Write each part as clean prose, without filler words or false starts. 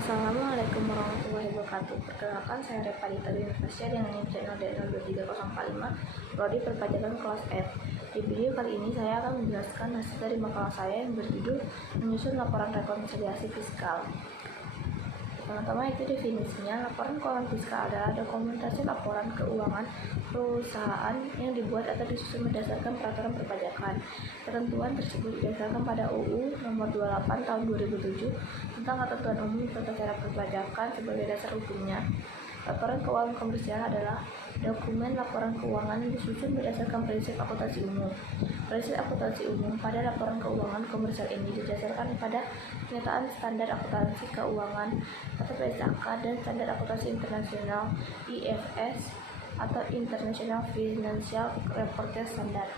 Assalamualaikum warahmatullahi wabarakatuh. Perkenalkan, saya Repadita Dwi Nurfasya dengan NIM channel D023045 Prodi Perpajakan kelas F. Di video kali ini saya akan menjelaskan hasil dari makalah saya yang berjudul Menyusun Laporan Rekonsiliasi Fiskal. Pertama itu definisinya. Laporan keuangan fiskal adalah dokumentasi laporan keuangan perusahaan yang dibuat atau disusun berdasarkan peraturan perpajakan. Ketentuan tersebut didasarkan pada UU Nomor 28 Tahun 2007 tentang Ketentuan Umum Tata Cara Perpajakan sebagai dasar hukumnya. Laporan keuangan komersial adalah dokumen laporan keuangan yang disusun berdasarkan prinsip akuntansi umum. Prinsip akuntansi umum pada laporan keuangan komersial ini didasarkan pada kenyataan standar akuntansi keuangan atau PSAK dan standar akuntansi internasional IFS atau International Financial Reporting Standard.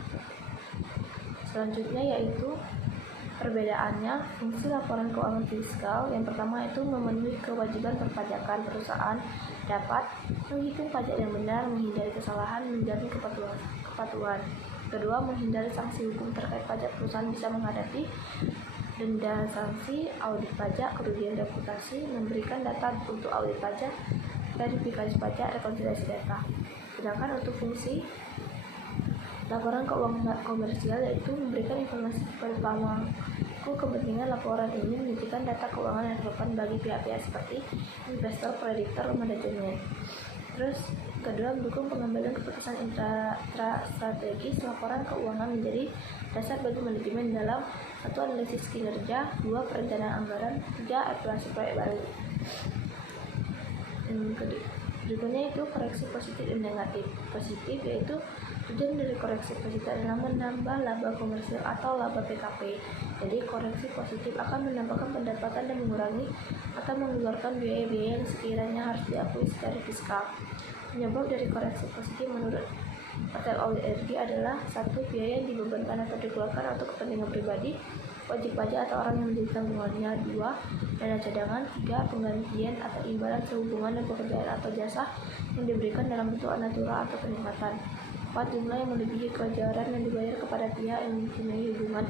Selanjutnya yaitu perbedaannya fungsi laporan keuangan fiskal. Yang pertama itu memenuhi kewajiban perpajakan. Perusahaan dapat menghitung pajak yang benar, menghindari kesalahan, menjamin kepatuhan. Kedua, menghindari sanksi hukum terkait pajak. Perusahaan bisa menghadapi denda, sanksi, audit pajak, kerugian reputasi, memberikan data untuk audit pajak, verifikasi pajak, rekonsiliasi data. Sedangkan untuk fungsi laporan keuangan komersial yaitu memberikan informasi kepada pemangku kepentingan. Laporan ini menunjukkan data keuangan yang relevan bagi pihak-pihak seperti investor, kreditor, manajemen. Terus kedua, mendukung pengambilan keputusan strategis. Laporan keuangan menjadi dasar bagi manajemen dalam satu, analisis kinerja, 2, perencanaan anggaran, 3, evaluasi proyek baru. Berikutnya itu koreksi positif dan negatif. Positif yaitu tujuan dari koreksi positif adalah menambah laba komersial atau laba PKP. Jadi koreksi positif akan menambahkan pendapatan dan mengurangi atau mengeluarkan biaya-biaya yang sekiranya harus diakui secara fiskal. Penyebab dari koreksi positif menurut Hotel ORG adalah 1. Biaya yang dibebankan atau dikeluarkan untuk kepentingan pribadi, wajib pajak atau orang yang menjadi tanggungannya. 2. Dana cadangan. 3. Penggantian atau imbalan sehubungan dengan pekerjaan atau jasa yang diberikan dalam bentuk natura atau peningkatan. 4. Jumlah yang melebihi kewajaran yang dibayar kepada pihak yang mempunyai hubungan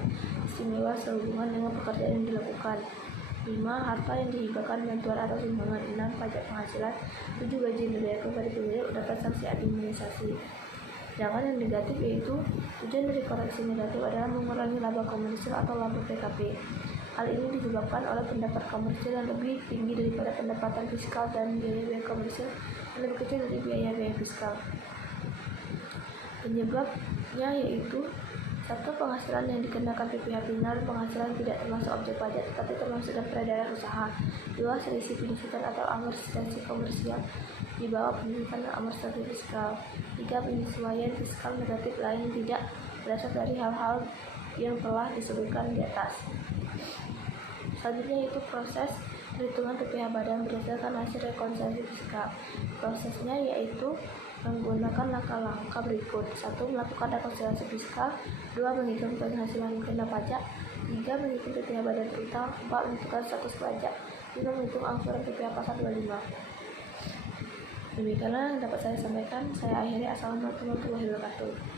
istimewa sehubungan dengan pekerjaan yang dilakukan. 5. Harta yang dihibahkan, bantuan atau sumbangan. 6. Pajak penghasilan. 7. Gaji yang dibayar kepada pemilik dapat sanksi administrasi. Sedangkan yang negatif yaitu tujuan dari koreksi negatif adalah mengurangi laba komersial atau laba PKP. Hal ini disebabkan oleh pendapat komersial yang lebih tinggi daripada pendapatan fiskal dan biaya-biaya komersial yang lebih kecil dari biaya-biaya fiskal. Penyebabnya yaitu 1. Penghasilan yang dikenakan PPh final. Penghasilan tidak termasuk objek pajak tetapi termasuk dalam peredaran usaha. 2. Selisih pendidikan atau amortisasi komersial di bawah pendidikan dan amortisasi fiskal. 3. Penyesuaian fiskal negatif lain tidak berasal dari hal-hal yang telah disebutkan di atas. Selanjutnya itu proses perhitungan PPh badan berdasarkan hasil rekonsiliasi fiskal. Prosesnya yaitu menggunakan langkah-langkah berikut. 1. Melakukan rekonsiliasi fiskal. 2. Menghitung penghasilan kena pajak. 3. Menghitung PPh badan utang. 4. Menentukan status pajak. 5. Menghitung angsuran PPh pasal 25. Demikianlah yang dapat saya sampaikan. Saya akhiri. Assalamualaikum warahmatullahi wabarakatuh.